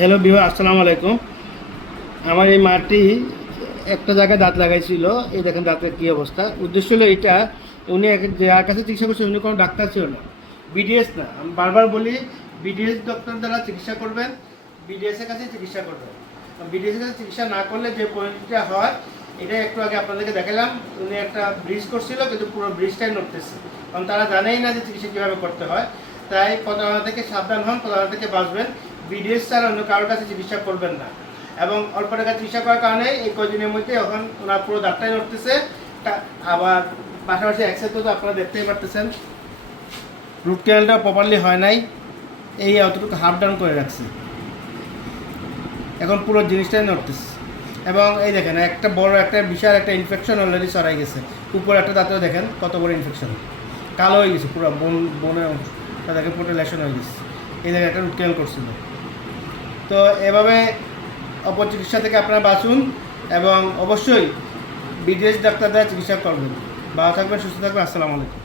Hello Bihar, আসসালামু আলাইকুম। আমার এই মাটি একটা জায়গায় দাঁত লাগাইছিল। এই দেখেন দাঁতের কী অবস্থা। উদ্দেশ্য হলো এটা, উনি যার কাছে চিকিৎসা করছে উনি কোনো ডাক্তার ছিল না, বিডিএস না। আমি বারবার বলি বিডিএস ডক্টর দ্বারা চিকিৎসা করবেন, বিডিএসের কাছে চিকিৎসা করবেন। বিডিএসের কাছে চিকিৎসা না করলে যে পরিণতিটা হয় এটা একটু আগে আপনাদেরকে দেখালাম। উনি একটা ব্রিজ করছিল কিন্তু পুরো ব্রিজটাই নড়তেছে, কারণ তারা জানেই না যে চিকিৎসা কীভাবে করতে হয়। তাই প্রতারণা থেকে সাবধান হন, প্রতারণা থেকে বাঁচবেন। বিডিএস ছাড়া অন্য কারোর কাছে চিকিৎসা করবেন না। এবং অল্প টাকা চিকিৎসা করার কারণে এই কদিনের মধ্যে এখন ওনার পুরো দাঁতটাই নড়তেছে। আবার পাশাপাশি অ্যাক্সেপ্টও তো আপনারা দেখতেই পারতেছেন, রুট ক্যানেলটা প্রপারলি হয় নাই, এই অতটুকু হাফ ডাউন করে রাখছি। এখন পুরো জিনিসটাই নড়তেছে। এবং এই দেখেন একটা বড় একটা বিশাল একটা ইনফেকশন অলরেডি ছড়াই গেছে। উপর একটা দাঁতেও দেখেন কত বড় ইনফেকশন, কালো হয়ে গেছে পুরো বনের তাদেরকে পুরো লেশন হয়ে গেছে। এই দেখেন একটা রুট ক্যানেল করছিল। তো এভাবে অপচিকিৎসা থেকে আপনারা বাঁচুন এবং অবশ্যই বিদেশ ডাক্তার দ্বারা চিকিৎসা করবেন। ভালো থাকবেন, সুস্থ থাকবেন। আসসালামু আলাইকুম।